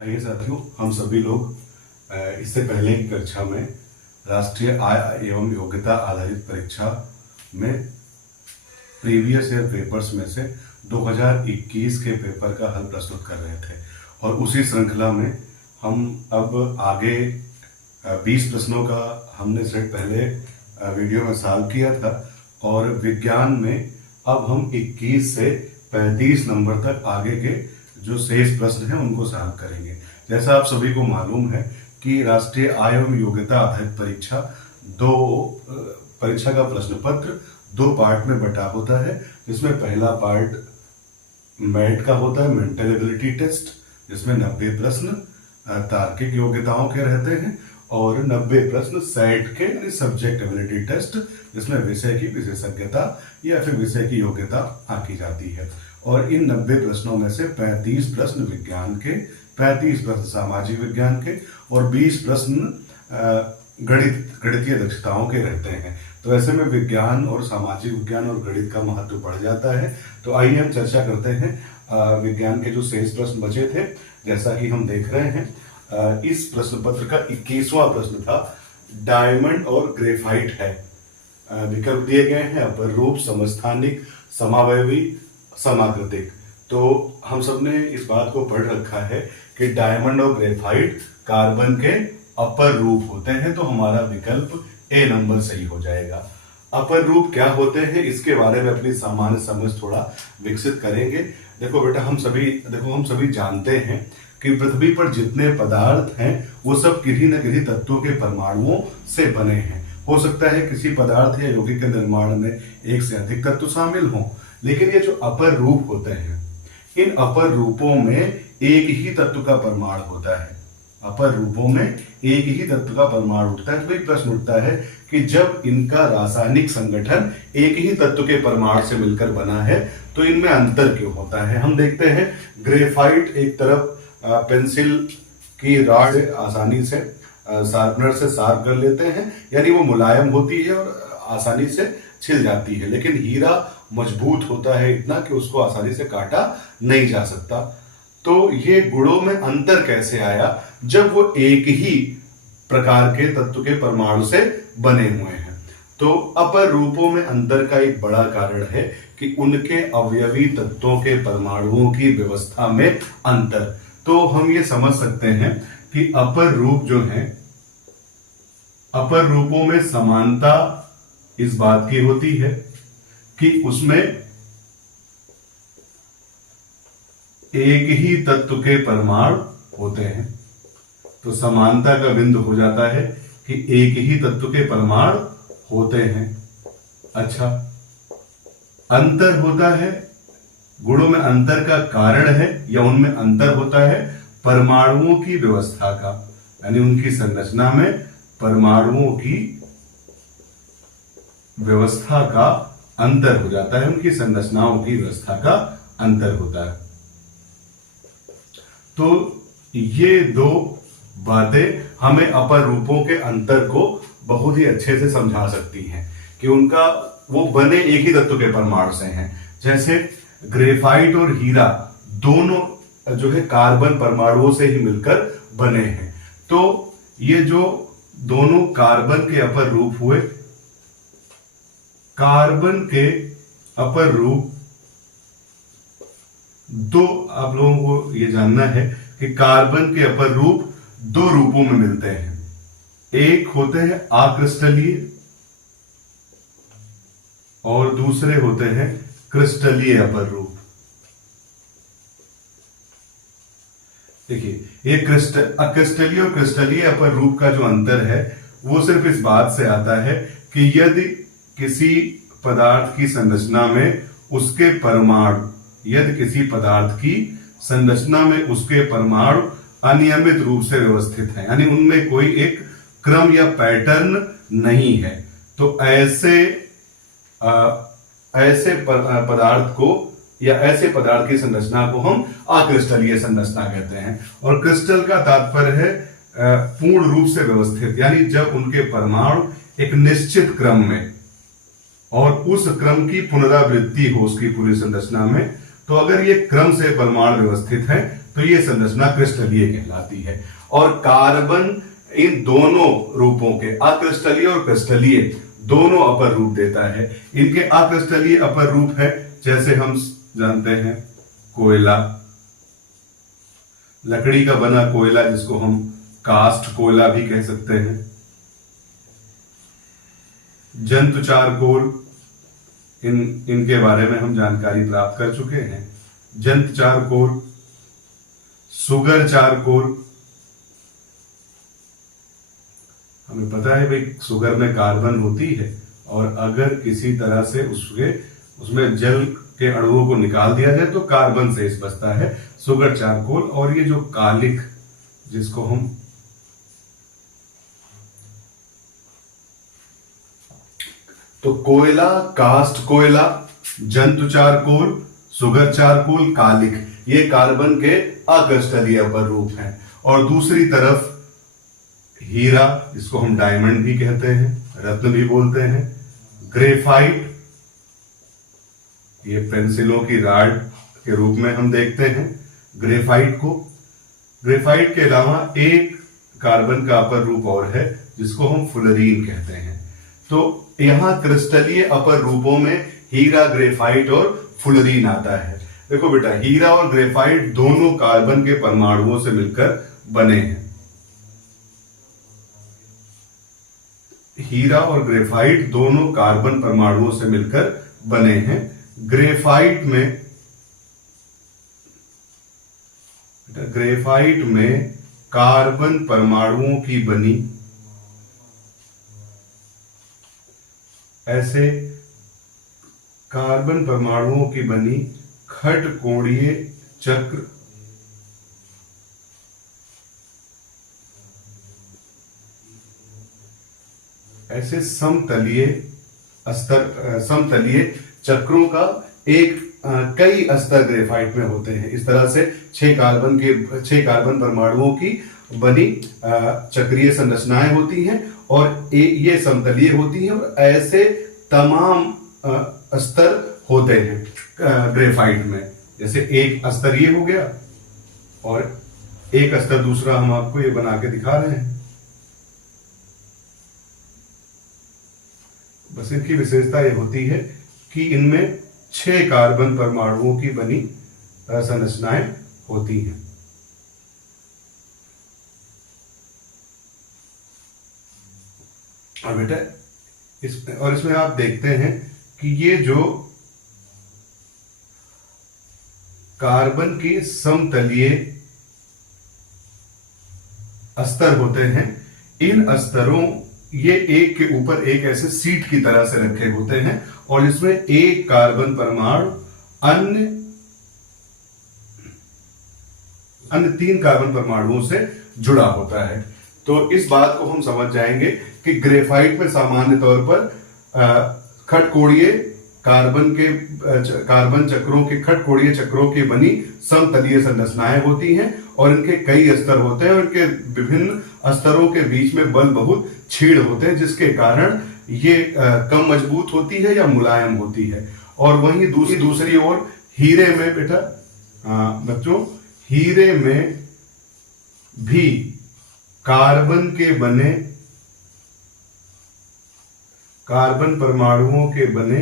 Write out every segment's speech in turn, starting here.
आइए साथियों, हम सभी लोग इससे पहले की कक्षा में राष्ट्रीय आय एवं योग्यता आधारित परीक्षा में प्रीवियस ईयर पेपर्स में से 2021 के पेपर का हल प्रस्तुत कर रहे थे और उसी श्रृंखला में हम अब आगे 20 प्रश्नों का हमने सेट पहले वीडियो में सॉल्व किया था और विज्ञान में अब हम 21 से 35 नंबर तक आगे के जो शेष प्रश्न हैं उनको सॉल्व करेंगे। जैसा आप सभी को मालूम है कि राष्ट्रीय आय एवं योग्यता आधारित परीक्षा का प्रश्न पत्र 2 पार्ट में बटा होता है, जिसमें पहला पार्ट मैट का होता है, मेंटल एबिलिटी टेस्ट, जिसमें 90 प्रश्न तार्किक योग्यताओं के रहते हैं और 90 प्रश्न सेट के यानी सब्जेक्ट एबिलिटी टेस्ट, जिसमें विषय की विशेषज्ञता या फिर विषय की योग्यता आंकी जाती है। और इन 90 प्रश्नों में से 35 प्रश्न विज्ञान के, 35 प्रश्न सामाजिक विज्ञान के और 20 प्रश्न गणितीय दक्षताओं के रहते हैं। तो ऐसे में विज्ञान और सामाजिक विज्ञान और गणित का महत्व बढ़ जाता है। तो आइए हम चर्चा करते हैं विज्ञान के जो शेष प्रश्न बचे थे। जैसा कि हम देख रहे हैं, इस प्रश्न पत्र का 21वां प्रश्न था, डायमंड और ग्रेफाइट है। विकल्प दिए गए हैं अपर रूप, समस्थानिक, समावयवी, समाकृतिक। तो हम सबने इस बात को पढ़ रखा है कि डायमंड और ग्रेफाइट कार्बन के अपर रूप होते हैं, तो हमारा विकल्प ए नंबर सही हो जाएगा। अपर रूप क्या होते हैं इसके बारे में अपनी सामान्य समझ थोड़ा विकसित करेंगे। देखो बेटा, हम सभी जानते हैं कि पृथ्वी पर जितने पदार्थ हैं वो सब किसी न किसी तत्वों के परमाणुओं से बने हैं। हो सकता है किसी पदार्थ या यौगिक के निर्माण में एक से अधिक तत्व शामिल हों, लेकिन ये जो अपर रूप होते हैं, इन अपर रूपों में एक ही तत्व का परमाणु होता है। अपर रूपों में एक ही तत्व का परमाणु उठता है। तो एक प्रश्न उठता है कि जब इनका रासायनिक संगठन एक ही तत्व के परमाणु से मिलकर बना है तो इनमें अंतर क्यों होता है। हम देखते हैं ग्रेफाइट एक तरफ पेंसिल की रॉड आसानी से शार्पनर से शार्प कर लेते हैं, यानी वो मुलायम होती है और आसानी से छिल जाती है, लेकिन हीरा मजबूत होता है इतना कि उसको आसानी से काटा नहीं जा सकता। तो ये गुणों में अंतर कैसे आया जब वो एक ही प्रकार के तत्व के परमाणु से बने हुए हैं। तो अपर रूपों में अंतर का एक बड़ा कारण है कि उनके अवयवी तत्वों के परमाणुओं की व्यवस्था में अंतर। तो हम ये समझ सकते हैं कि अपर रूप जो है, अपर रूपों में समानता इस बात की होती है कि उसमें एक ही तत्व के परमाणु होते हैं। तो समानता का बिंदु हो जाता है कि एक ही तत्व के परमाणु होते हैं। अच्छा, अंतर होता है, गुणों में अंतर का कारण है या उनमें अंतर होता है परमाणुओं की व्यवस्था का, यानी उनकी संरचना में परमाणुओं की व्यवस्था का अंतर हो जाता है, उनकी संरचनाओं की व्यवस्था का अंतर होता है। तो ये 2 बातें हमें अपर रूपों के अंतर को बहुत ही अच्छे से समझा सकती हैं कि उनका वो बने एक ही तत्व के परमाणु से हैं। जैसे ग्रेफाइट और हीरा दोनों जो है कार्बन परमाणुओं से ही मिलकर बने हैं। तो ये जो दोनों कार्बन के अपर रूप हुए, कार्बन के अपर रूप 2, आप लोगों को यह जानना है कि कार्बन के अपर रूप 2 रूपों में मिलते हैं। एक होते हैं अक्रिस्टलीय और दूसरे होते हैं क्रिस्टलीय अपर रूप। देखिए, ये अक्रिस्टलीय और क्रिस्टलीय अपर रूप का जो अंतर है वो सिर्फ इस बात से आता है कि यदि किसी पदार्थ की संरचना में उसके परमाणु, यदि किसी पदार्थ की संरचना में उसके परमाणु अनियमित रूप से व्यवस्थित हैं, यानी उनमें कोई एक क्रम या पैटर्न नहीं है, तो ऐसे पदार्थ को या ऐसे पदार्थ की संरचना को हम अक्रिस्टलीय संरचना कहते हैं। और क्रिस्टल का तात्पर्य है पूर्ण रूप से व्यवस्थित, यानी जब उनके परमाणु एक निश्चित क्रम में और उस क्रम की पुनरावृत्ति हो उसकी पूरी संरचना में, तो अगर ये क्रम से परमाणु व्यवस्थित है तो ये संरचना क्रिस्टलीय कहलाती है। और कार्बन इन दोनों रूपों के, अक्रिस्टलीय और क्रिस्टलीय दोनों अपर रूप देता है। इनके अक्रिस्टलीय अपर रूप है, जैसे हम जानते हैं कोयला, लकड़ी का बना कोयला जिसको हम कास्ट कोयला भी कह सकते हैं, जंतु चारकोल, इनके बारे में हम जानकारी प्राप्त कर चुके हैं। जंतु चारकोल, सुगर चारकोल, हमें पता है भाई सुगर में कार्बन होती है, और अगर किसी तरह से उसमें जल के अणुओं को निकाल दिया जाए तो कार्बन शेष बचता है, सुगर चारकोल। और ये जो कालिक, जिसको हम तो कोयला, कास्ट कोयला, जंतु चारकोल, सुगर चारकोल, कालिक, ये कार्बन के अक्रिस्टलीय अपर रूप हैं। और दूसरी तरफ हीरा, जिसको हम डायमंड भी कहते हैं, रत्न भी बोलते हैं, ग्रेफाइट, ये पेंसिलों की राड के रूप में हम देखते हैं ग्रेफाइट को। ग्रेफाइट के अलावा एक कार्बन का अपर रूप और है, जिसको हम फुलरीन कहते हैं। तो यहां क्रिस्टलीय अपर रूपों में हीरा, ग्रेफाइट और फुलरीन आता है। देखो बेटा, हीरा और ग्रेफाइट दोनों कार्बन के परमाणुओं से मिलकर बने हैं। हीरा और ग्रेफाइट दोनों कार्बन परमाणुओं से मिलकर बने हैं। ग्रेफाइट में कार्बन परमाणुओं की बनी ऐसे कार्बन परमाणुओं की बनी खटकोणीय चक्र ऐसे समतलीय चक्रों का कई स्तर ग्रेफाइट में होते हैं। इस तरह से 6 कार्बन परमाणुओं की बनी चक्रीय संरचनाएं होती हैं, और ये समतलीय होती हैं, और ऐसे तमाम स्तर होते हैं ग्रेफाइट में। जैसे एक स्तर ये हो गया, और एक स्तर दूसरा हम आपको ये बना के दिखा रहे हैं। बस इनकी विशेषता ये होती है कि इनमें 6 कार्बन परमाणुओं की बनी संरचनाएं होती हैं। और बेटा इसमें आप देखते हैं कि ये जो कार्बन के समतलीय स्तर होते हैं, इन स्तरों ये एक के ऊपर एक ऐसे सीट की तरह से रखे होते हैं, और इसमें एक कार्बन परमाणु अन्य 3 कार्बन परमाणुओं से जुड़ा होता है। तो इस बात को हम समझ जाएंगे कि ग्रेफाइट में सामान्य तौर पर खटकोणीय कार्बन चक्रों के खटकोणीय चक्रों की बनी समतलीय संरचनाएं होती हैं, और इनके कई स्तर होते हैं, और इनके विभिन्न स्तरों के बीच में बल बहुत छीड़ होते हैं, जिसके कारण ये कम मजबूत होती है या मुलायम होती है। और वहीं दूसरी ओर हीरे में बेटा बच्चों, हीरे में भी कार्बन परमाणुओं के बने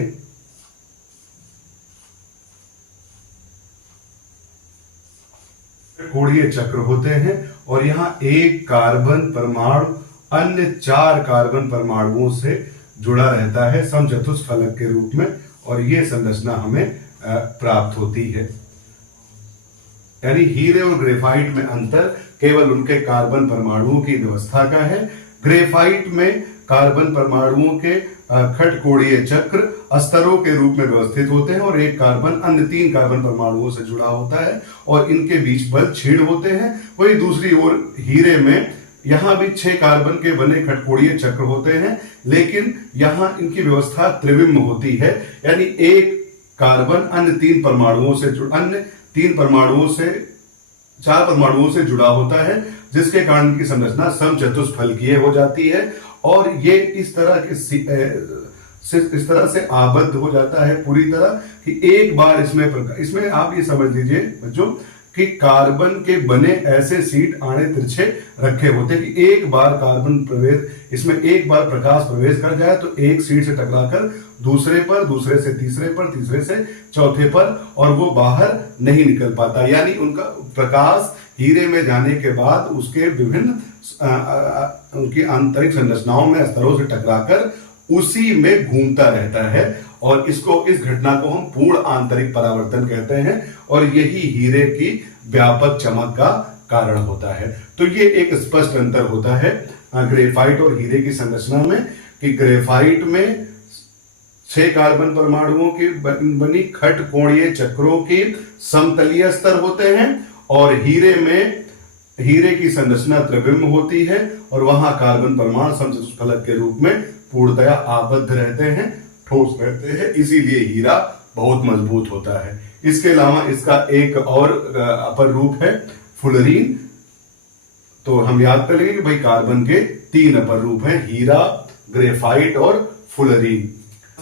कोणीय चक्र होते हैं, और यहां एक कार्बन परमाणु अन्य 4 कार्बन परमाणुओं से जुड़ा रहता है समचतुष्फलक के रूप में, और यह संरचना हमें प्राप्त होती है। यानी हीरे और ग्रेफाइट में अंतर केवल उनके कार्बन परमाणुओं की व्यवस्था का है। ग्रेफाइट में कार्बन परमाणुओं के खटकोणीय चक्र स्तरों के रूप में व्यवस्थित होते हैं, और एक कार्बन अन्य 3 कार्बन परमाणुओं से जुड़ा होता है, और इनके बीच बल छीड़ होते हैं। वही दूसरी ओर हीरे में यहां भी 6 कार्बन के बने खटकोणीय चक्र होते हैं, लेकिन यहां इनकी व्यवस्था त्रिविम होती है, यानी एक कार्बन अन्य 4 परमाणुओं से जुड़ा होता है, जिसके कारण की संरचना समचतुष्फलकीय हो जाती है, और ये इस तरह से आबद्ध हो जाता है पूरी तरह कि एक बार इसमें आप ये समझ लीजिए बच्चों कि कार्बन के बने ऐसे सीट आड़े तिरछे रखे होते हैं कि एक बार कार्बन प्रवेश, इसमें एक बार प्रकाश प्रवेश कर जाए तो एक सीट से टकराकर दूसरे पर, दूसरे से तीसरे पर, तीसरे से चौथे पर, और वो बाहर नहीं निकल पाता। यानी उनका प्रकाश हीरे में जाने के बाद उसके विभिन्न उनकी आंतरिक संरचनाओं में स्तरों से टकराकर उसी में घूमता रहता है, और इस घटना को हम पूर्ण आंतरिक परावर्तन कहते हैं, और यही हीरे की व्यापक चमक का कारण होता है। तो ये एक स्पष्ट अंतर होता है ग्रेफाइट और हीरे की संरचना में, कि ग्रेफाइट में 6 कार्बन परमाणुओं की बनी खट कोणीय चक्रों की समतलीय स्तर होते हैं, और हीरे में हीरे की संरचना त्रिविम होती है, और वहां कार्बन परमाणु समचतुष्फलक के रूप में पूर्णतया आबद्ध रहते हैं, ठोस रहते हैं, इसीलिए हीरा बहुत मजबूत होता है। इसके अलावा इसका एक और अपर रूप है फुलरीन। तो हम याद कर लेंगे कि भाई कार्बन के 3 अपर रूप हैं, हीरा, ग्रेफाइट और फुलरीन।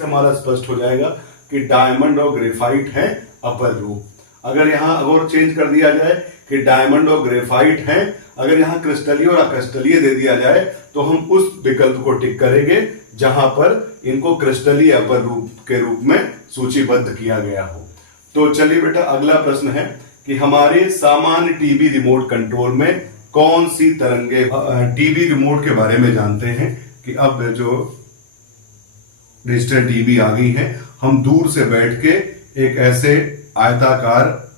हमारा स्पष्ट हो जाएगा कि डायमंड और ग्रेफाइट है अपर रूप। अगर यहां और चेंज कर दिया जाए कि डायमंड और ग्रेफाइट हैं, अगर यहां क्रिस्टलीय और अक्रिस्टलीय दे दिया जाए तो हम उस विकल्प को टिक करेंगे जहां पर इनको क्रिस्टलीय अपर रूप के रूप में सूचीबद्ध किया गया हो। तो चलिए बेटा, अगला प्रश्न है कि हमारे सामान्य टीवी रिमोट कंट्रोल में कौन सी तरंगे, टीवी रिमोट के बारे में जानते हैं कि अब जो डिजिटल टीवी आ गई है, हम दूर से बैठ के एक ऐसे आयताकार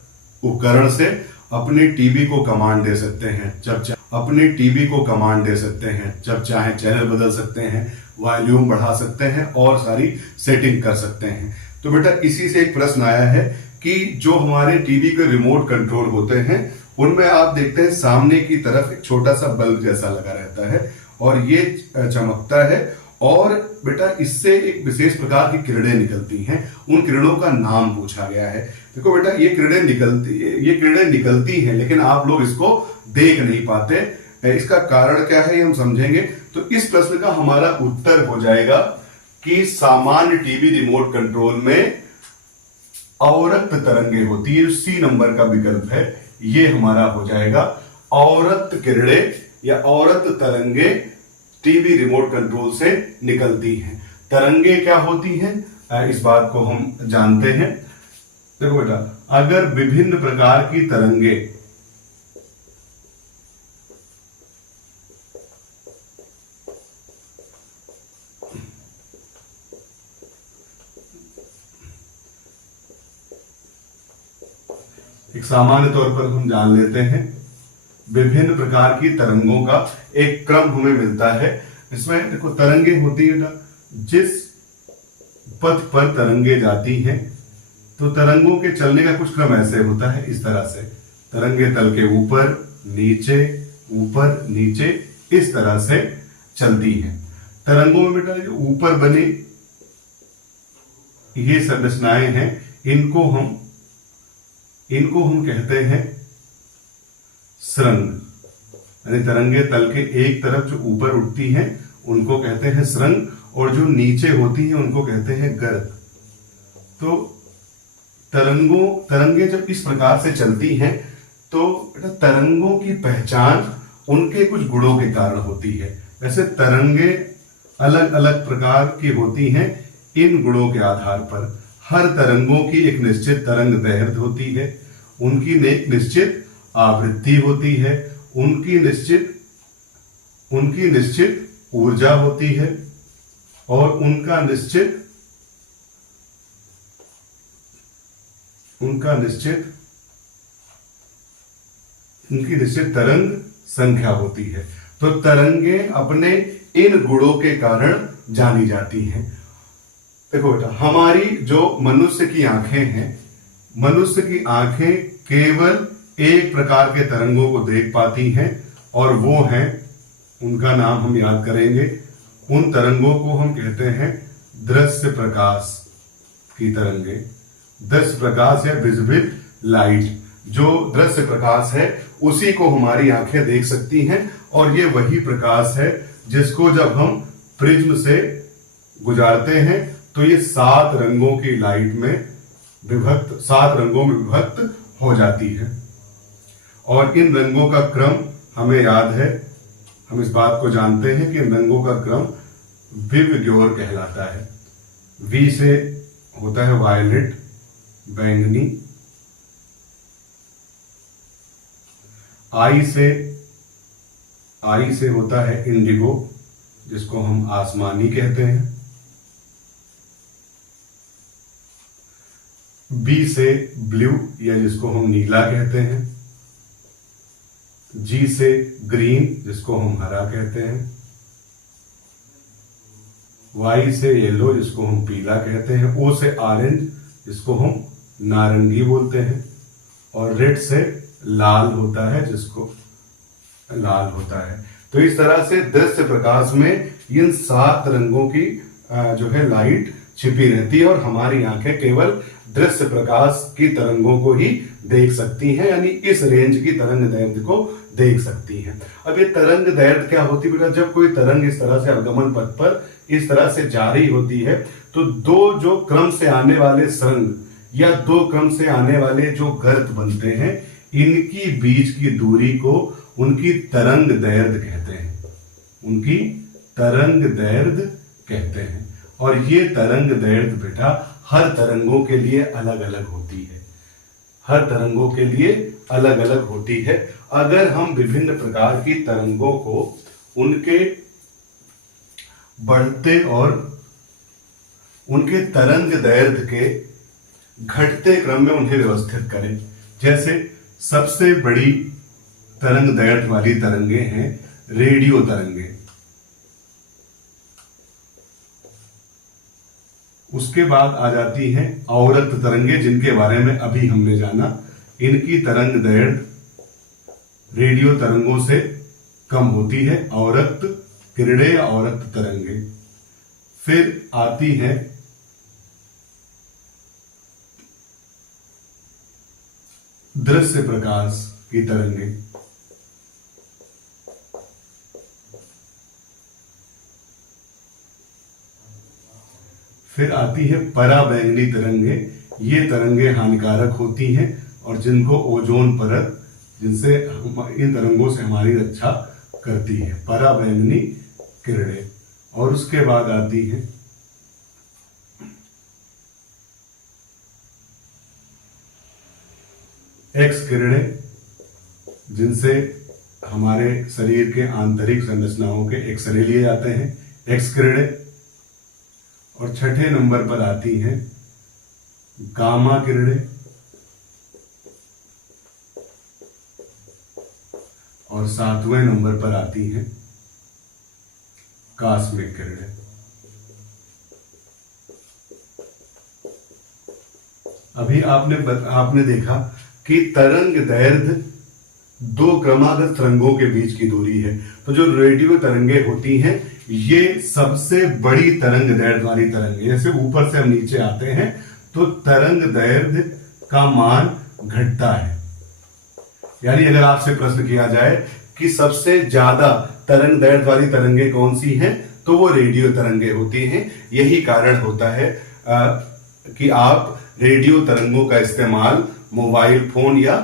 उपकरण से अपने टीवी को कमांड दे सकते हैं। अपने टीवी को कमांड दे सकते हैं, जब चाहे चैनल बदल सकते हैं, वॉल्यूम बढ़ा सकते हैं और सारी सेटिंग कर सकते हैं। तो बेटा इसी से एक प्रश्न आया है कि जो हमारे टीवी के रिमोट कंट्रोल होते हैं उनमें आप देखते हैं सामने की तरफ एक छोटा सा बल्ब जैसा लगा रहता है और ये चमकता है, और बेटा इससे एक विशेष प्रकार की किरणें निकलती हैं। उन किरणों का नाम पूछा गया है। देखो बेटा, ये किरणें निकलती हैं, लेकिन आप लोग इसको देख नहीं पाते। इसका कारण क्या है ये हम समझेंगे। तो इस प्रश्न का हमारा उत्तर हो जाएगा कि सामान्य टीवी रिमोट कंट्रोल में अवरक्त तरंगे होती है। सी नंबर का विकल्प है, ये हमारा हो जाएगा। अवरक्त किरणें या अवरक्त तरंगे टीवी रिमोट कंट्रोल से निकलती हैं। तरंगे क्या होती हैं इस बात को हम जानते हैं। देखो बेटा, अगर विभिन्न प्रकार की तरंगे एक सामान्य तौर पर हम जान लेते हैं, विभिन्न प्रकार की तरंगों का एक क्रम हमें मिलता है। इसमें देखो तरंगे होती है ना, जिस पथ पर तरंगे जाती हैं तो तरंगों के चलने का कुछ क्रम ऐसे होता है, इस तरह से तरंगे तल के ऊपर नीचे इस तरह से चलती हैं। तरंगों में बेटा जो ऊपर बने ये संरचनाएं हैं, इनको हम कहते हैं श्रृंग। यानी तरंगे तल के एक तरफ जो ऊपर उठती हैं उनको कहते हैं श्रृंग, और जो नीचे होती हैं उनको कहते हैं गर्द। तो तरंगे जब इस प्रकार से चलती हैं तो तरंगों की पहचान उनके कुछ गुणों के कारण होती है। वैसे तरंगे अलग अलग प्रकार की होती हैं इन गुणों के आधार पर। हर तरंगों की एक निश्चित तरंग दैर्घ्य होती है, उनकी एक निश्चित आवृत्ति होती है, उनकी निश्चित ऊर्जा होती है, और उनकी निश्चित तरंग संख्या होती है। तो तरंगे अपने इन गुणों के कारण जानी जाती हैं। देखो बेटा, हमारी जो मनुष्य की आंखें हैं, मनुष्य की आंखें केवल एक प्रकार के तरंगों को देख पाती हैं, और वो हैं, उनका नाम हम याद करेंगे। उन तरंगों को हम कहते हैं दृश्य प्रकाश की तरंगे। दृश्य प्रकाश या विजिबल लाइट, जो दृश्य प्रकाश है उसी को हमारी आंखें देख सकती हैं, और ये वही प्रकाश है जिसको जब हम प्रिज्म से गुजारते हैं तो ये 7 रंगों की लाइट में 7 रंगों में विभक्त हो जाती है। और इन रंगों का क्रम हमें याद है, हम इस बात को जानते हैं कि इन रंगों का क्रम विवग्योर कहलाता है। वी से होता है वायलेट, बैंगनी। आई से होता है इंडिगो, जिसको हम आसमानी कहते हैं। बी से ब्लू, या जिसको हम नीला कहते हैं। जी से ग्रीन, जिसको हम हरा कहते हैं। वाई से येलो, जिसको हम पीला कहते हैं। ओ से ऑरेंज, जिसको हम नारंगी बोलते हैं। और रेड से लाल होता है, जिसको लाल होता है। तो इस तरह से दृश्य प्रकाश में इन 7 रंगों की जो है लाइट छिपी रहती है, और हमारी आंखें केवल दृश्य प्रकाश की तरंगों को ही देख सकती हैं, यानी इस रेंज की तरंग दैर्ध्य को देख सकती हैं। अब ये तरंग दैर्ध्य क्या होती है बेटा? जब कोई तरंग इस तरह से अवगमन पथ पर इस तरह से जारी होती है, तो 2 जो क्रम से आने वाले सरंग या 2 क्रम से आने वाले जो गर्त बनते हैं, इनकी बीच की दूरी को उनकी तरंग दैर्ध्य कहते हैं। उनकी तरंग दैर्ध्य कहते हैं। और ये तरंग दैर्ध्य बेटा हर तरंगों के लिए अलग अलग होती है। हर तरंगों के लिए अलग अलग होती है। अगर हम विभिन्न प्रकार की तरंगों को उनके बढ़ते और उनके तरंग दैर्ध्य के घटते क्रम में उन्हें व्यवस्थित करें, जैसे सबसे बड़ी तरंग दैर्ध्य वाली तरंगे हैं रेडियो तरंगे। उसके बाद आ जाती हैं अवरक्त तरंगे, जिनके बारे में अभी हमने जाना। इनकी तरंग दैर्ध्य रेडियो तरंगों से कम होती है, अवरक्त किरणें या अवरक्त तरंगे। फिर आती है दृश्य प्रकाश की तरंगे। फिर आती है पराबैंगनी तरंगे। ये तरंगे हानिकारक होती हैं और जिनको ओजोन परत, जिनसे इन तरंगों से हमारी रक्षा करती है, पराबैंगनी किरणें। और उसके बाद आती है एक्स किरणें, जिनसे हमारे शरीर के आंतरिक संरचनाओं के एक्सरे लिए जाते हैं, एक्स किरणें। और छठे नंबर पर आती हैं गामा किरणें। और 7वें नंबर पर आती हैं कॉस्मिक किरणें। अभी आपने देखा कि तरंग दैर्ध्य 2 क्रमागत तरंगों के बीच की दूरी है। तो जो रेडियो तरंगे होती हैं, ये सबसे बड़ी तरंग दैर्ध्य वाली तरंगे। जैसे ऊपर से हम नीचे आते हैं तो तरंग दैर्ध्य का मान घटता है। यानी अगर आपसे प्रश्न किया जाए कि सबसे ज्यादा तरंग दैर्ध्य वाली तरंगे कौन सी हैं, तो वो रेडियो तरंगे होती हैं। यही कारण होता है कि आप रेडियो तरंगों का इस्तेमाल मोबाइल फोन या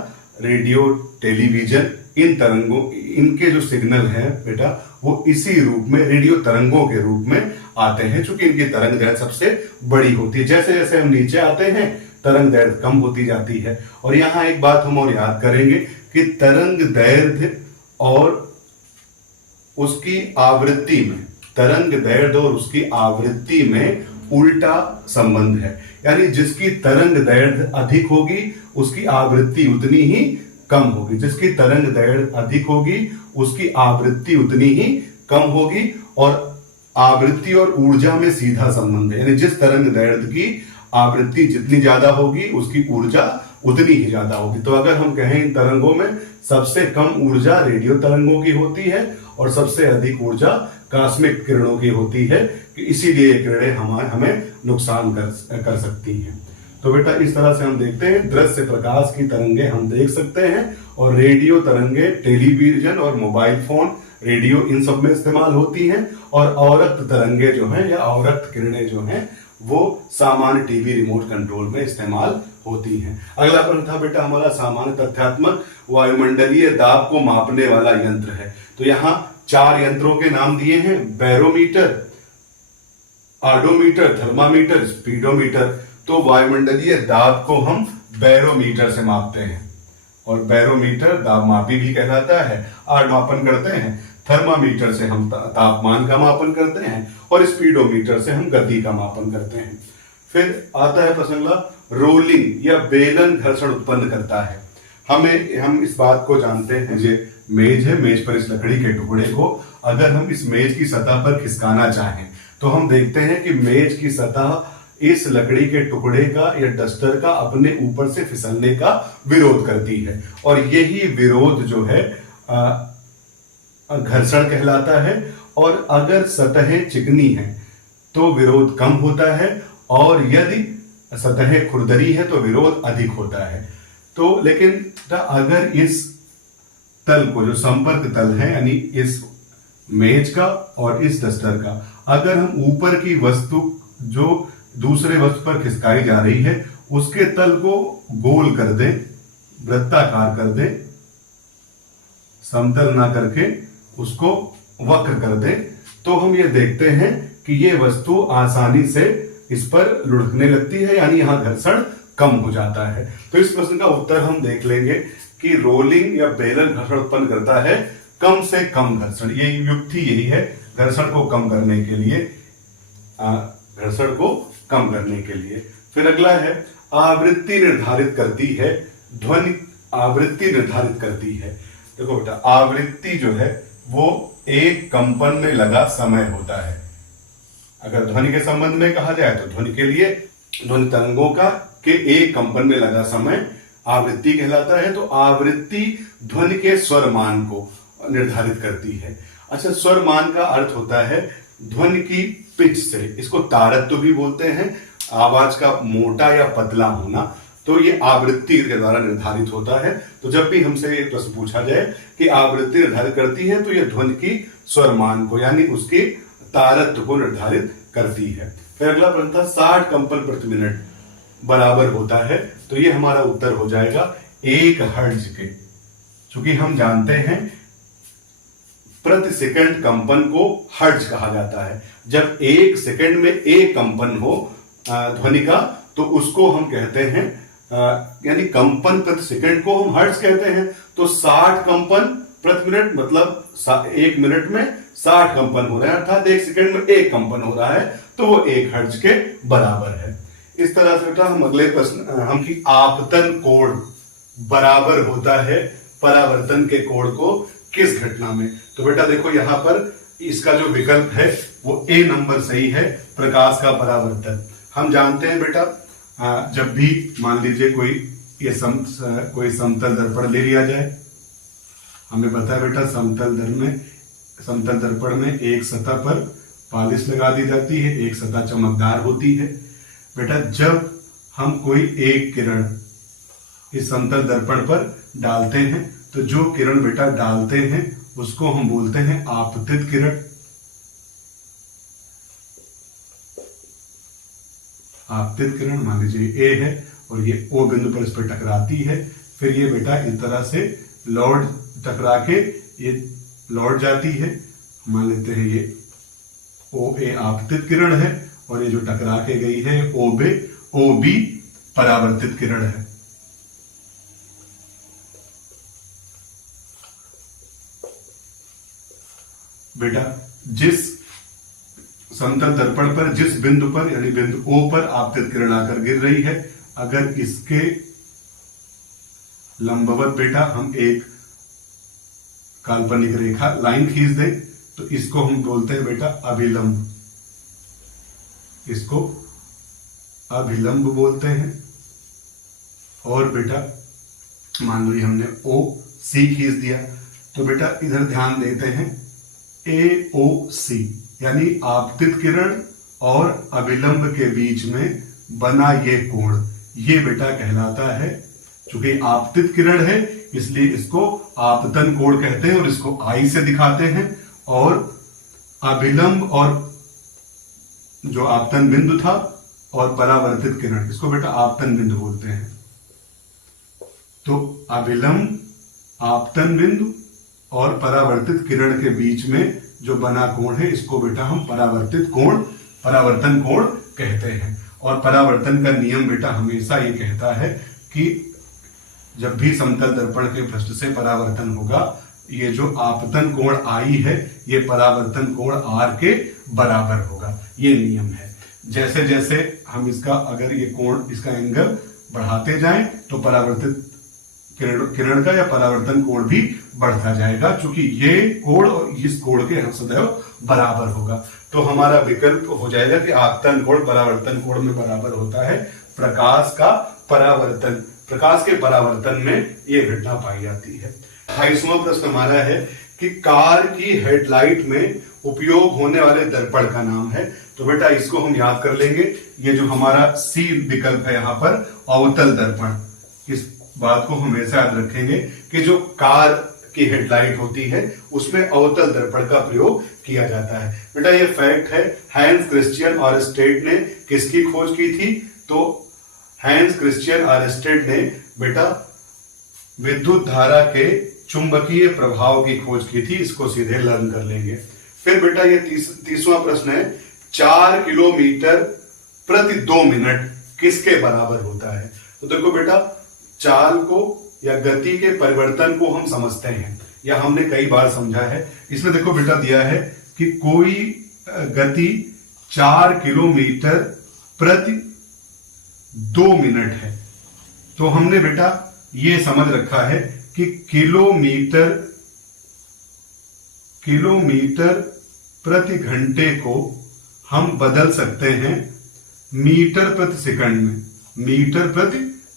रेडियो टेलीविजन, इन तरंगों, इनके जो सिग्नल हैं बेटा, वो इसी रूप में रेडियो तरंगों के रूप में आते हैं, चूंकि इनकी तरंग दैर्ध्य सबसे बड़ी होती है। जैसे जैसे हम नीचे आते हैं तरंग दैर्ध्य कम होती जाती है। और यहां एक बात हम और याद करेंगे कि तरंग दैर्ध्य और उसकी आवृत्ति में, तरंग दैर्ध्य और उसकी आवृत्ति में उल्टा संबंध है। यानी जिसकी तरंग दैर्ध्य अधिक होगी उसकी आवृत्ति उतनी ही कम होगी। जिसकी तरंग दैर्ध्य अधिक होगी उसकी आवृत्ति उतनी ही कम होगी। और आवृत्ति और ऊर्जा में सीधा संबंध है। यानी जिस तरंग दैर्ध्य की आवृत्ति जितनी ज्यादा होगी उसकी ऊर्जा उतनी ही ज्यादा होगी। तो अगर हम कहें इन तरंगों में सबसे कम ऊर्जा रेडियो तरंगों की होती है और सबसे अधिक ऊर्जा कॉस्मिक किरणों की होती है, कि इसीलिए ये किरणें हमें नुकसान कर सकती हैं। तो बेटा इस तरह से हम देखते हैं दृश्य प्रकाश की तरंगे हम देख सकते हैं, और रेडियो तरंगे टेलीविजन और मोबाइल फोन, रेडियो, इन सब में इस्तेमाल होती हैं। और अवरक्त तरंगे जो हैं या अवरक्त किरणें जो हैं वो सामान्य टीवी रिमोट कंट्रोल में इस्तेमाल होती हैं। अगला प्रश्न था बेटा हमारा सामान्य तथ्यात्मक वायुमंडलीय दाब को मापने वाला यंत्र है। तो यहाँ 4 यंत्रों के नाम दिए हैं, बैरोमीटर, ऑडोमीटर, थर्मामीटर, स्पीडोमीटर। तो वायुमंडलीय दाब को हम बैरोमीटर से मापते हैं, और बैरोमीटर दाब मापी भी कहलाता है। मापन करते हैं। थर्मामीटर से हम तापमान का मापन करते हैं, और स्पीडोमीटर से हम गति का मापन करते हैं। फिर आता है प्रश्न रोलिंग या बेलन घर्षण उत्पन्न करता है। हम इस बात को जानते हैं, ये मेज है, मेज पर इस लकड़ी के टुकड़े को अगर हम इस मेज की सतह पर खिसकाना चाहें तो हम देखते हैं कि मेज की सतह इस लकड़ी के टुकड़े का या डस्टर का अपने ऊपर से फिसलने का विरोध करती है, और यही विरोध जो है घर्षण कहलाता है। और अगर सतहें चिकनी हैं तो विरोध कम होता है, और यदि सतहें खुरदरी है तो विरोध अधिक होता है। तो लेकिन अगर इस तल को, जो संपर्क तल है यानी इस मेज का और इस डस्टर का, अगर हम ऊपर की वस्तु जो दूसरे वस्तु पर खिसकाई जा रही है उसके तल को गोल कर दें, वृत्ताकार कर दें, समतल ना करके उसको वक्र कर दें, तो हम ये देखते हैं कि ये वस्तु आसानी से इस पर लुढ़कने लगती है, यानी यहां घर्षण कम हो जाता है। तो इस प्रश्न का उत्तर हम देख लेंगे कि रोलिंग या बेलन घर्षण उत्पन्न करता है कम से कम घर्षण। ये युक्ति यही है, घर्षण को कम करने के लिए, घर्षण को कम करने के लिए। फिर अगला है आवृत्ति निर्धारित करती है, ध्वनि आवृत्ति निर्धारित करती है। देखो बेटा, आवृत्ति जो है वो एक कंपन में लगा समय होता है। अगर ध्वनि के संबंध में कहा जाए तो ध्वनि के लिए ध्वनि तरंगों का के एक कंपन में लगा समय आवृत्ति कहलाता है। तो आवृत्ति ध्वनि के स्वर मान को निर्धारित करती है। अच्छा, स्वर मान का अर्थ होता है ध्वनि की पिच से, इसको तारत्व भी बोलते हैं, आवाज का मोटा या पतला होना, तो ये आवृत्ति के द्वारा निर्धारित होता है। तो जब भी हमसे ये प्रश्न पूछा जाए कि आवृत्ति निर्धारित करती है, तो ये ध्वनि की स्वर मान को यानी उसके तारत्व को निर्धारित करती है। फिर अगला प्रश्न था 60 कंपन प्रति मिनट बराबर होता है। तो ये हमारा उत्तर हो जाएगा 1 हर्ट्ज के, क्योंकि हम जानते हैं प्रति सेकंड कंपन को हर्ट्ज कहा जाता है। जब 1 सेकंड में 1 कंपन हो ध्वनि का तो उसको हम कहते हैं, यानी कंपन प्रति सेकंड को हम हर्ट्ज कहते हैं। तो 60 कंपन प्रति मिनट मतलब 1 मिनट में 60 कंपन हो रहे हैं, अर्थात 1 सेकंड में 1 कंपन हो रहा है, तो वो 1 हर्ट्ज के बराबर है। इस तरह से बेटा हम अगले प्रश्न हम की आपतन कोण बराबर होता है परावर्तन के कोण को किस घटना में। तो बेटा देखो यहाँ पर इसका जो विकल्प है वो ए नंबर सही है, प्रकाश का परावर्तन। हम जानते हैं बेटा जब भी मान लीजिए कोई समतल दर्पण ले लिया जाए, हमें पता है बेटा समतल दर्पण में एक सतह पर पॉलिश लगा दी जाती है, एक सतह चमकदार होती है। बेटा जब हम कोई एक किरण इस समतल दर्पण पर डालते हैं तो जो किरण बेटा डालते हैं उसको हम बोलते हैं आपतित किरण। आपतित किरण मान लीजिए ए है और ये ओ बिंदु पर इस पर टकराती है, फिर ये बेटा इस तरह से लौट टकरा के ये लौट जाती है। मान लेते हैं ये ओ ए आपतित किरण है और ये जो टकरा के गई है ओ बी परावर्तित किरण है। बेटा जिस समतल दर्पण पर जिस बिंदु पर यानी बिंदु O पर आपतित किरण आकर गिर रही है, अगर इसके लंबवत बेटा हम एक काल्पनिक रेखा लाइन खींच दें तो इसको हम बोलते हैं बेटा अभिलंब। इसको अभिलंब बोलते हैं। और बेटा मान लो हमने O C खींच दिया तो बेटा इधर ध्यान देते हैं AOC यानी आपतित किरण और अभिलंब के बीच में बना ये कोण, ये बेटा कहलाता है, चूंकि आपतित किरण है इसलिए इसको आपतन कोण कहते हैं और इसको आई से दिखाते हैं। और अभिलंब और जो आपतन बिंदु था और परावर्तित किरण, इसको बेटा आपतन बिंदु बोलते हैं। तो अभिलंब, आपतन बिंदु और परावर्तित किरण के बीच में जो बना कोण है इसको बेटा हम परावर्तन कोण कहते हैं। और परावर्तन का नियम बेटा हमेशा ये कहता है कि जब भी समतल दर्पण के पृष्ठ से परावर्तन होगा, ये जो आपतन कोण आई है ये परावर्तन कोण R के बराबर होगा, ये नियम है। जैसे जैसे हम इसका अगर ये कोण, इसका एंगल बढ़ाते जाएं तो परावर्तित किरण का या परावर्तन कोण भी बढ़ता जाएगा, क्योंकि ये कोण और इस कोण के सदैव बराबर होगा। तो हमारा विकल्प हो जाएगा कि आपतन कोण परावर्तन कोण में बराबर होता है। प्रकाश का परावर्तन, प्रकाश के परावर्तन में ये घटना पाई जाती है। 28वां प्रश्न हमारा है कि कार की हेडलाइट में उपयोग होने वाले दर्पण का नाम है। तो बेटा इसको हम याद कर लेंगे। ये जो हमारा सी विकल्प है यहाँ पर अवतल दर्पण, इस बात को हमेशा याद रखेंगे कि जो कार की हेडलाइट होती है उसमें अवतल दर्पण का प्रयोग किया जाता है। बेटा ये फैक्ट है। हैंस क्रिश्चियन ऑरस्टेड ने किसकी खोज की थी? तो हैंस क्रिश्चियन ऑरस्टेड ने बेटा विद्युत धारा के चुंबकीय प्रभाव की खोज की थी। इसको सीधे लर्न कर लेंगे। फिर बेटा ये 30वां प्रश्न है, 4 किलोमीटर प्रति 2 मिनट किसके बराबर होता है? तो देखो बेटा, चाल को या गति के परिवर्तन को हम समझते हैं, या हमने कई बार समझा है। इसमें देखो बेटा दिया है कि कोई गति 4 किलोमीटर प्रति 2 मिनट है। तो हमने बेटा ये समझ रखा है कि किलोमीटर प्रति घंटे को हम बदल सकते हैं मीटर प्रति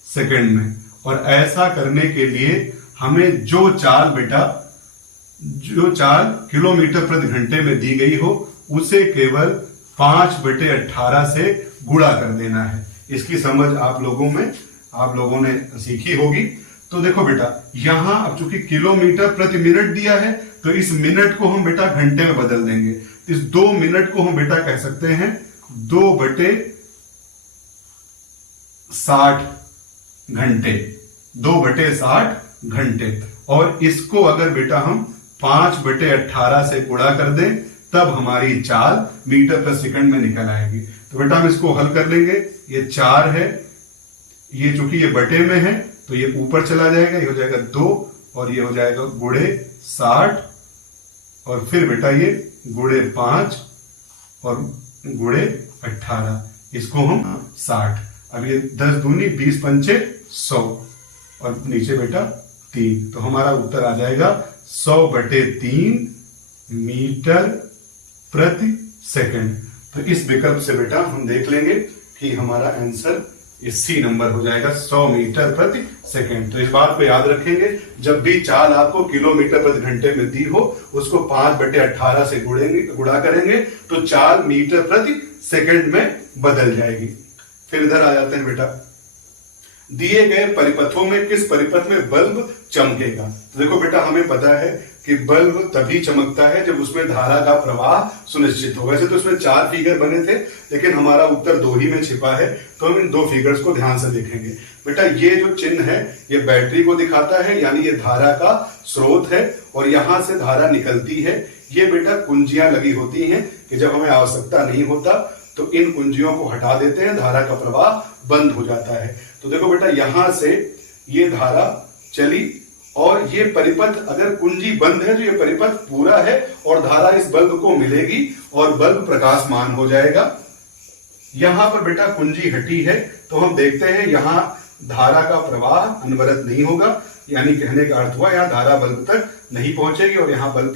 सेकंड में। और ऐसा करने के लिए हमें जो चाल किलोमीटर प्रति घंटे में दी गई हो उसे केवल 5/18 से गुणा कर देना है। इसकी समझ आप लोगों ने सीखी होगी। तो देखो बेटा, यहां अब चूंकि किलोमीटर प्रति मिनट दिया है तो इस मिनट को हम बेटा घंटे में बदल देंगे। इस 2 मिनट को हम बेटा कह सकते हैं 2/60 घंटे, 2/60 घंटे। और इसको अगर बेटा हम 5/18 से गुणा कर दें तब हमारी चाल मीटर प्रति सेकंड में निकल आएगी। तो बेटा हम इसको हल कर लेंगे। ये 4 है, ये चूंकि ये बटे में है तो ये ऊपर चला जाएगा, ये हो जाएगा 2 और ये हो जाएगा गुणे 60 और फिर बेटा ये गुणे 5 और गुणे 18, इसको हम 60। अब ये 10 दूनी 20 पंचे 100 और नीचे बेटा 3, तो हमारा उत्तर आ जाएगा 100/3 मीटर प्रति सेकंड। तो इस विकल्प से बेटा हम देख लेंगे कि हमारा आंसर इस सी नंबर हो जाएगा 100 मीटर प्रति सेकंड। तो इस बात को याद रखेंगे, जब भी चाल आपको किलोमीटर प्रति घंटे में दी हो उसको 5/18 से गुणा करेंगे तो चाल मीटर प्रति सेकंड में बदल जाएगी। फिर इधर आ जाते हैं बेटा, दिए गए परिपथों में किस परिपथ में बल्ब चमकेगा? तो देखो बेटा, हमें पता है कि बल्ब तभी चमकता है जब उसमें धारा का प्रवाह सुनिश्चित हो। वैसे तो इसमें 4 फिगर बने थे लेकिन हमारा उत्तर 2 ही में छिपा है, तो हम इन 2 फिगर्स को ध्यान से देखेंगे। बेटा ये जो चिन्ह है ये बैटरी को दिखाता है, यानी ये धारा का स्रोत है और यहां से धारा निकलती है। ये बेटा कुंजियां लगी होती हैं कि जब हमें आवश्यकता नहीं होता तो इन कुंजियों को हटा देते हैं, धारा का प्रवाह बंद हो जाता है। तो देखो बेटा, यहां से ये धारा चली और ये परिपथ, अगर कुंजी बंद है तो ये परिपथ पूरा है और धारा इस बल्ब को मिलेगी और बल्ब प्रकाशमान हो जाएगा। यहां पर बेटा कुंजी हटी है तो हम देखते हैं यहां धारा का प्रवाह अनवरत नहीं होगा, यानी कहने का अर्थ हुआ यहां धारा बल्ब तक नहीं पहुंचेगी और यहां बल्ब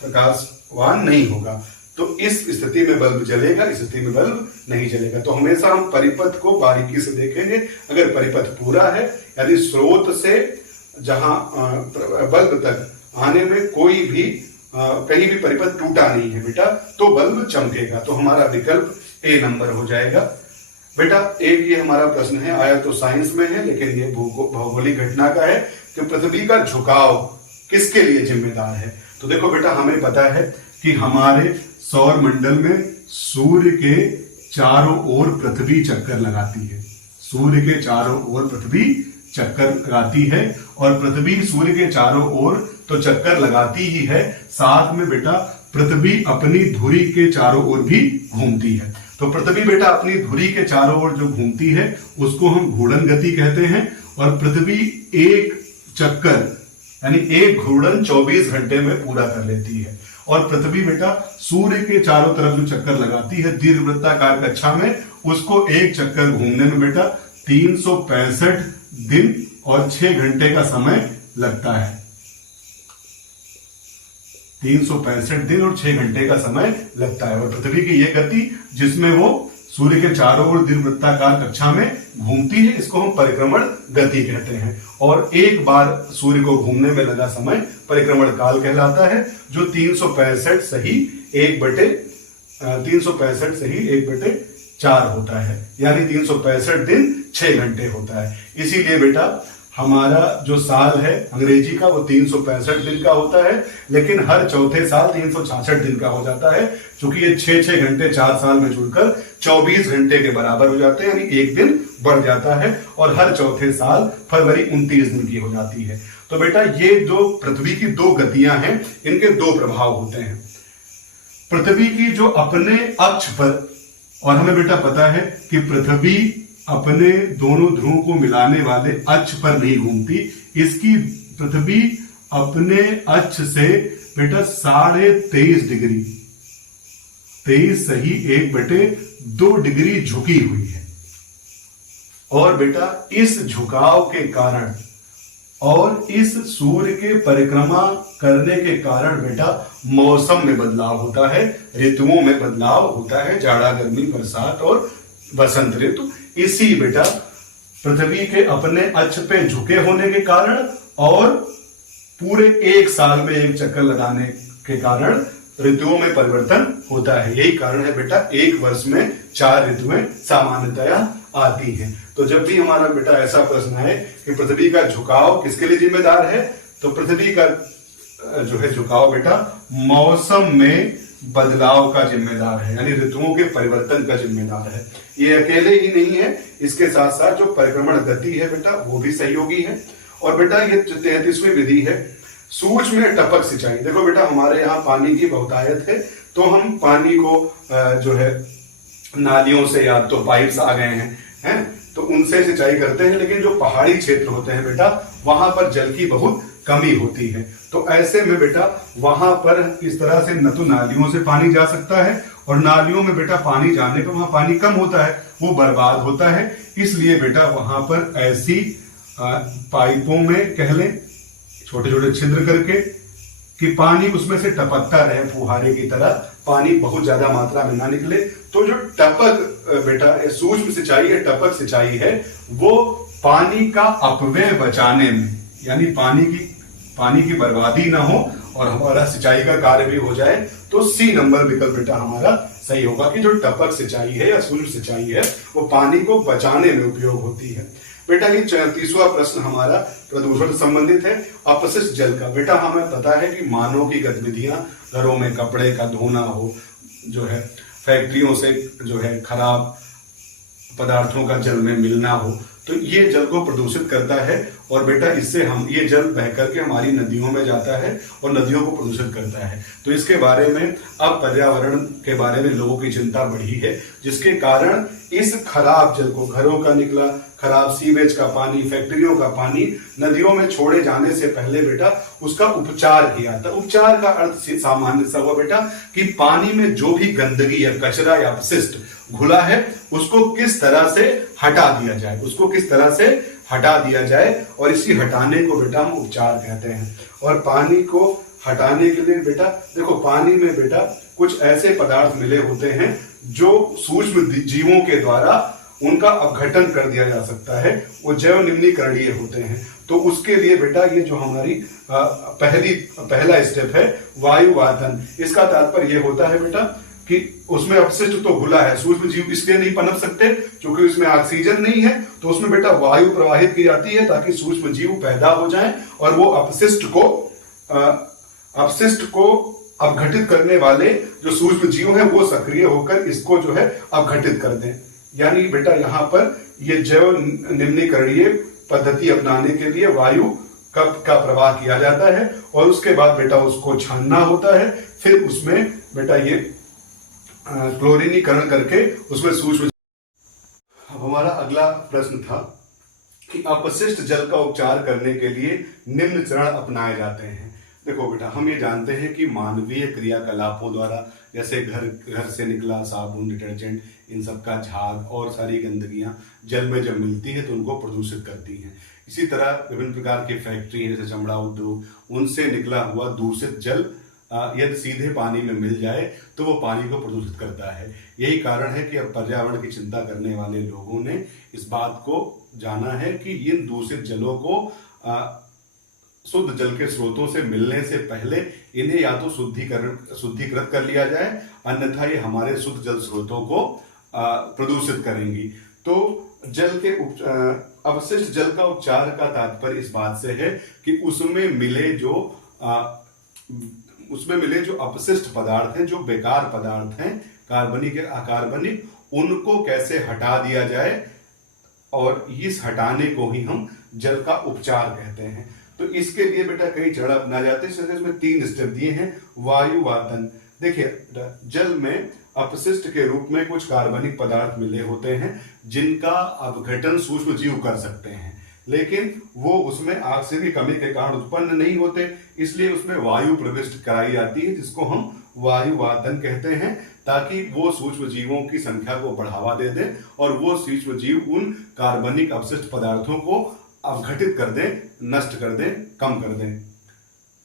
प्रकाशवान नहीं होगा। तो इस स्थिति में बल्ब जलेगा, इस स्थिति में बल्ब नहीं जलेगा। तो हमेशा हम परिपथ को बारीकी से देखेंगे। अगर परिपथ पूरा है, यदि स्रोत से जहां बल्ब तक आने में कोई भी कहीं भी परिपथ टूटा नहीं है बेटा, तो बल्ब चमकेगा। तो हमारा विकल्प ए नंबर हो जाएगा। बेटा एक ये हमारा प्रश्न है, आया तो साइंस में है लेकिन ये भौगोलिक घटना का है कि पृथ्वी का झुकाव किसके लिए जिम्मेदार है? तो देखो बेटा, हमें पता है कि हमारे सौर मंडल में सूर्य के चारों ओर पृथ्वी चक्कर लगाती है। सूर्य के चारों ओर पृथ्वी चक्कर लगाती है और पृथ्वी सूर्य के चारों ओर तो चक्कर लगाती ही है, साथ में बेटा पृथ्वी अपनी धुरी के चारों ओर भी घूमती है। तो पृथ्वी बेटा अपनी धुरी के चारों ओर जो घूमती है उसको हम घूर्णन गति कहते हैं। और पृथ्वी एक चक्कर यानी एक घूर्णन 24 घंटे में पूरा कर लेती है। और पृथ्वी बेटा सूर्य के चारों तरफ जो चक्कर लगाती है दीर्घवृत्ताकार कक्षा में, उसको एक चक्कर घूमने में बेटा 365 दिन और 6 घंटे का समय लगता है। 365 दिन और 6 घंटे का समय लगता है। और पृथ्वी की यह गति जिसमें वो सूर्य के चारों ओर दीर्घवृत्ताकार कक्षा में घूमती है, इसको हम परिक्रमण गति कहते हैं। और एक बार सूर्य को घूमने में लगा समय परिक्रमण काल कहलाता है, जो 365 सही 1/4 होता है, यानी 365 दिन 6 घंटे होता है। इसीलिए बेटा हमारा जो साल है अंग्रेजी का वो 365 दिन का होता है, लेकिन हर चौथे साल 366 दिन का हो जाता है, क्योंकि ये 6 घंटे 4 साल में जुड़कर 24 घंटे के बराबर हो जाते हैं, यानी एक दिन बढ़ जाता है। और हर चौथे साल फरवरी 29 दिन की हो जाती है। तो बेटा ये जो पृथ्वी की दो गतियां हैं, इनके दो प्रभाव होते हैं। पृथ्वी की जो अपने अक्ष पर, और हमें बेटा पता है कि पृथ्वी अपने दोनों ध्रुवों को मिलाने वाले अक्ष पर नहीं घूमती, इसकी पृथ्वी अपने अक्ष से बेटा 23.5 डिग्री 23 सही 1/2 डिग्री झुकी हुई है। और बेटा इस झुकाव के कारण और इस सूर्य के परिक्रमा करने के कारण बेटा मौसम में बदलाव होता है, ऋतुओं में बदलाव होता है, जाड़ा गर्मी बरसात और बसंत ऋतु। इसी बेटा पृथ्वी के अपने अक्ष पे झुके होने के कारण और पूरे एक साल में एक चक्कर लगाने के कारण ऋतुओं में परिवर्तन होता है। यही कारण है बेटा एक वर्ष में 4 ऋतुएं सामान्यतया आती हैं। तो जब भी हमारा बेटा ऐसा प्रश्न है कि पृथ्वी का झुकाव किसके लिए जिम्मेदार है, तो पृथ्वी का जो है झुकाव बेटा मौसम में बदलाव का जिम्मेदार है, यानी ऋतुओं के परिवर्तन का जिम्मेदार है। ये अकेले ही नहीं है, इसके साथ साथ जो परिक्रमण गति है बेटा वो भी सहयोगी है। और बेटा ये 33वीं विधि है सूक्ष्म टपक सिंचाई। देखो बेटा हमारे यहाँ पानी की बहुतायत है, तो हम पानी को जो है नालियों से या तो पाइप्स आ गए हैं तो उनसे सिंचाई करते हैं। लेकिन जो पहाड़ी क्षेत्र होते हैं बेटा वहां पर जल की बहुत कमी होती है, तो ऐसे में बेटा वहां पर इस तरह से न तो नालियों से पानी जा सकता है, और नालियों में बेटा पानी जाने पर वहां पानी कम होता है, वो बर्बाद होता है। इसलिए बेटा वहां पर ऐसी पाइपों में कह लें छोटे छोटे छिद्र करके कि पानी उसमें से टपकता रहे फुहारे की तरह, पानी बहुत ज्यादा मात्रा में ना निकले। तो जो टपक बेटा सूक्ष्म सिंचाई है, टपक सिंचाई है, वो पानी का अपव्यय बचाने में, यानी पानी की बर्बादी ना हो और हमारा सिंचाई का कार्य भी हो जाए, तो सी नंबर विकल्प बेटा हमारा सही होगा कि जो टपक सिंचाई है या सूक्ष्म सिंचाई है वो पानी को बचाने में उपयोग होती है। बेटा ये 34वां प्रश्न हमारा प्रदूषण से संबंधित है, अपशिष्ट जल का। बेटा हमें पता है कि मानव की गतिविधियां, घरों में कपड़े का धोना हो, जो है फैक्ट्रियों से जो है खराब पदार्थों का जल में मिलना हो, तो ये जल को प्रदूषित करता है। और बेटा इससे हम ये जल बह करके हमारी नदियों में जाता है और नदियों को प्रदूषित करता है। तो इसके बारे में अब पर्यावरण के बारे में लोगों की चिंता बढ़ी है, जिसके कारण इस खराब जल को, घरों का निकला खराब सीवेज का पानी, फैक्ट्रियों का पानी नदियों में छोड़े जाने से पहले बेटा उसका उपचार किया था। उपचार का अर्थ सामान्य सा हुआ बेटा कि पानी में जो भी गंदगी या कचरा या अपशिष्ट घुला है उसको किस तरह से हटा दिया जाए, और इसी हटाने को बेटा हम उपचार कहते हैं। और पानी को हटाने के लिए बेटा देखो पानी में बेटा कुछ ऐसे पदार्थ मिले होते हैं जो सूक्ष्म जीवों के द्वारा उनका अपघटन कर दिया जा सकता है, वो जैव निम्नीकरणीय होते हैं। तो उसके लिए बेटा ये जो हमारी पहला स्टेप है वायुवातन, इसका तात्पर्य ये होता है बेटा कि उसमें अपशिष्ट तो घुला है, सूक्ष्म जीव इसलिए नहीं पनप सकते क्योंकि उसमें ऑक्सीजन नहीं है, तो उसमें बेटा वायु प्रवाहित की जाती है ताकि सूक्ष्म जीव पैदा हो जाएं और वो अपशिष्ट को अपघटित करने वाले जो सूक्ष्म जीव हैं वो सक्रिय होकर इसको जो है अपघटित कर दें। यानी बेटा यहाँ पर ये जैव निम्नीकरणीय पद्धति अपनाने के लिए वायु कप का प्रवाह किया जाता है और उसके बाद बेटा उसको छानना होता है। फिर उसमें बेटा ये क्लोरीनीकरण करके उसमें सूक्ष्म। अब हमारा अगला प्रश्न था कि अपशिष्ट जल का उपचार करने के लिए निम्न चरण अपनाए जाते हैं। देखो बेटा, हम ये जानते हैं कि मानवीय क्रियाकलापों द्वारा, जैसे घर से निकला साबुन, डिटर्जेंट, इन सब का झाग और सारी गंदगियां जल में जब मिलती है तो उनको प्रदूषित करती हैं। इसी तरह विभिन्न प्रकार की फैक्ट्री जैसे चमड़ा उद्योग, उनसे निकला हुआ दूषित जल यदि सीधे पानी में मिल जाए तो वो पानी को प्रदूषित करता है। यही कारण है कि अब पर्यावरण की चिंता करने वाले लोगों ने इस बात को जाना है कि इन दूषित जलों को शुद्ध जल के स्रोतों से मिलने से पहले इन्हें या तो शुद्धिकृत कर लिया जाए, अन्यथा ये हमारे शुद्ध जल स्रोतों को प्रदूषित करेंगी। तो जल के अवशिष्ट जल का उपचार का तात्पर्य इस बात से है कि उसमें मिले जो अपशिष्ट पदार्थ हैं, जो बेकार पदार्थ हैं, कार्बनिक या अकार्बनिक, उनको कैसे हटा दिया जाए, और इस हटाने को ही हम जल का उपचार कहते हैं। तो इसके लिए बेटा कई चरण अपनाए जाते हैं। इसमें 3 स्टेप दिए हैं। वायुवातन, देखिए जल में अपशिष्ट के रूप में कुछ कार्बनिक पदार्थ मिले होते हैं जिनका अपघटन सूक्ष्म जीव कर सकते हैं, लेकिन वो उसमें ऑक्सीजन की कमी के कारण उत्पन्न नहीं होते, इसलिए उसमें वायु प्रविष्ट कराई जाती है, जिसको हम वायुवातन कहते हैं, ताकि वो सूक्ष्म जीवों की संख्या को बढ़ावा दे दे और वो सूक्ष्म जीव उन कार्बनिक अपशिष्ट पदार्थों को अपघटित कर दें, नष्ट कर दें, कम कर दें।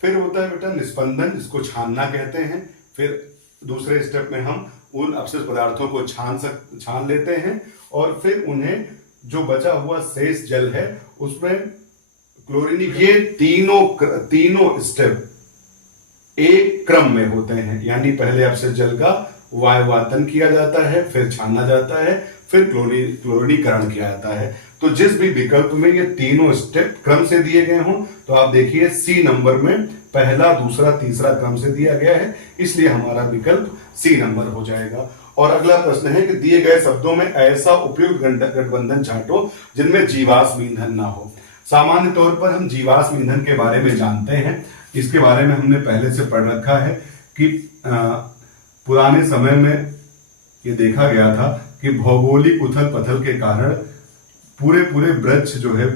फिर होता है बेटा निस्पंदन, जिसको छानना कहते हैं। फिर दूसरे स्टेप में हम उन अपशिष्ट पदार्थों को छान लेते हैं और फिर उन्हें जो बचा हुआ शेष जल है उसमें क्लोरीनीकरण। ये तीनों स्टेप एक क्रम में होते हैं, यानी पहले अपशिष्ट जल का वायुवातन किया जाता है, फिर छाना जाता है, फिर क्लोरीनीकरण किया जाता है। तो जिस भी विकल्प में ये तीनों स्टेप क्रम से दिए गए हों, तो आप देखिए सी नंबर में पहला, दूसरा, तीसरा क्रम से दिया गया है, इसलिए हमारा विकल्प सी नंबर हो जाएगा। और अगला प्रश्न है कि दिए गए शब्दों में ऐसा उपयुक्त गठबंधन छांटो जिनमें जीवाश्म ईंधन ना हो। सामान्य तौर पर हम जीवाश्म ईंधन के बारे में जानते हैं, इसके बारे में हमने पहले से पढ़ रखा है कि पुराने समय में ये देखा गया था कि भौगोलिक उथल पथल के कारण पूरे वृक्ष जो है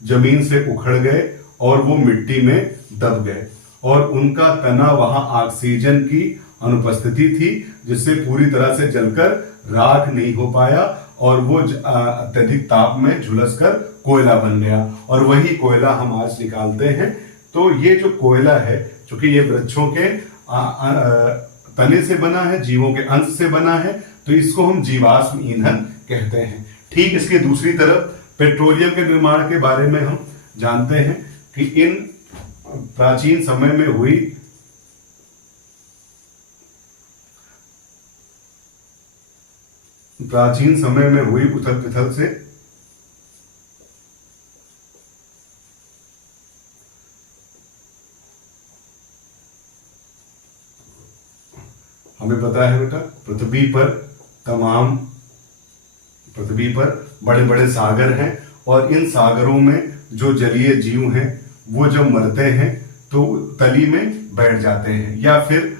जमीन से उखड़ गए और वो मिट्टी में दब गए, और उनका तना वहां ऑक्सीजन की अनुपस्थिति थी, जिससे पूरी तरह से जलकर राख नहीं हो पाया और वो अत्यधिक ताप में झुलसकर कोयला बन गया, और वही कोयला हम आज निकालते हैं। तो ये जो कोयला है, चूंकि ये वृक्षों के तने से बना है, जीवों के अंश से बना है, तो इसको हम जीवाश्म ईंधन कहते हैं। ठीक इसके दूसरी तरफ पेट्रोलियम के निर्माण के बारे में हम जानते हैं कि इन प्राचीन समय में हुई उथल पुथल से हमें पता है बेटा पृथ्वी पर बड़े बड़े सागर हैं, और इन सागरों में जो जलीय जीव हैं वो जब मरते हैं तो तली में बैठ जाते हैं, या फिर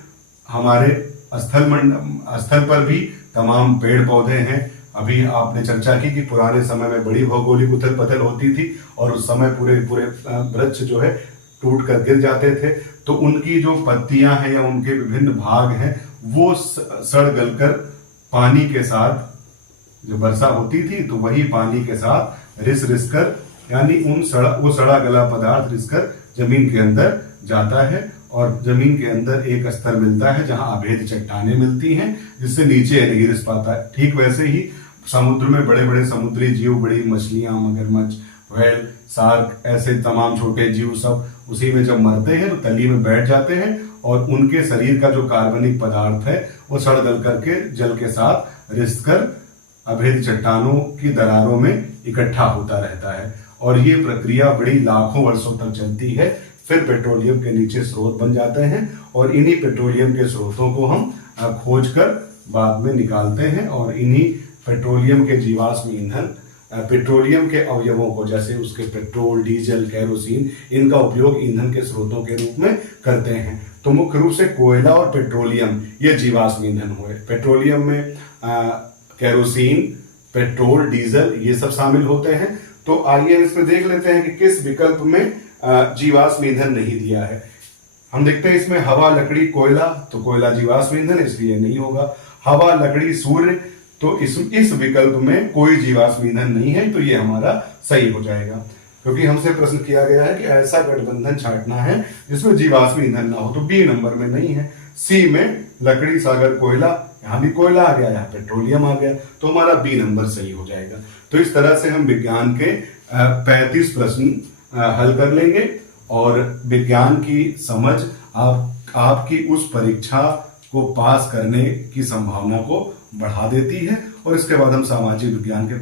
हमारे स्थल पर भी तमाम पेड़ पौधे हैं। अभी आपने चर्चा की कि पुराने समय में बड़ी भौगोलिक उथल पथल होती थी और उस समय पूरे वृक्ष जो है टूट कर गिर जाते थे, तो उनकी जो पत्तियां हैं या उनके विभिन्न भाग हैं वो सड़ गलकर पानी के साथ, जब वर्षा होती थी तो वही पानी के साथ रिस कर, यानी वो सड़ा गला पदार्थ रिसकर जमीन के अंदर जाता है, और जमीन के अंदर एक स्तर मिलता है जहां अभेद चट्टानें मिलती हैं, जिससे नीचे नहीं रिस पाता है। ठीक वैसे ही समुद्र में बड़े बड़े समुद्री जीव, बड़ी मछलियां, मगरमच्छ, व्हेल, शार्क, ऐसे तमाम छोटे जीव सब उसी में जब मरते हैं तो तली में बैठ जाते हैं, और उनके शरीर का जो कार्बनिक पदार्थ है वो सड़ गल करके जल के साथ रिस कर अभेद चट्टानों की दरारों में इकट्ठा होता रहता है, और ये प्रक्रिया बड़ी लाखों वर्षों तक चलती है। फिर पेट्रोलियम के नीचे स्रोत बन जाते हैं, और इन्हीं पेट्रोलियम के स्रोतों को हम खोज कर बाद में निकालते हैं, और इन्हीं पेट्रोलियम के जीवाश्म ईंधन पेट्रोलियम के अवयवों को, जैसे उसके पेट्रोल, डीजल, केरोसिन, इनका उपयोग ईंधन के स्रोतों के रूप में करते हैं। तो मुख्य रूप से कोयला और पेट्रोलियम ये जीवाश्म ईंधन हुए। पेट्रोलियम में केरोसिन, पेट्रोल, डीजल ये सब शामिल होते हैं। तो आइए इसमें देख लेते हैं कि किस विकल्प में जीवाश्म ईंधन नहीं दिया है। हम देखते हैं इसमें हवा, लकड़ी, कोयला, तो कोयला जीवाश्म ईंधन इसलिए नहीं होगा। हवा, लकड़ी, सूर्य, तो इस विकल्प में कोई जीवाश्म ईंधन नहीं है, तो ये हमारा सही हो जाएगा। क्योंकि हमसे प्रश्न किया गया है कि ऐसा गठबंधन छांटना है जिसमें जीवाश्म ईंधन ना हो, तो बी नंबर में नहीं है। सी में लकड़ी, सागर, कोयला, यहां भी कोयला आ गया, यहाँ पेट्रोलियम आ गया, तो हमारा बी नंबर सही हो जाएगा। तो इस तरह से हम विज्ञान के 35 प्रश्न हल कर लेंगे और विज्ञान की समझ आपकी उस परीक्षा को पास करने की संभावना को बढ़ा देती है। और इसके बाद हम सामाजिक विज्ञान के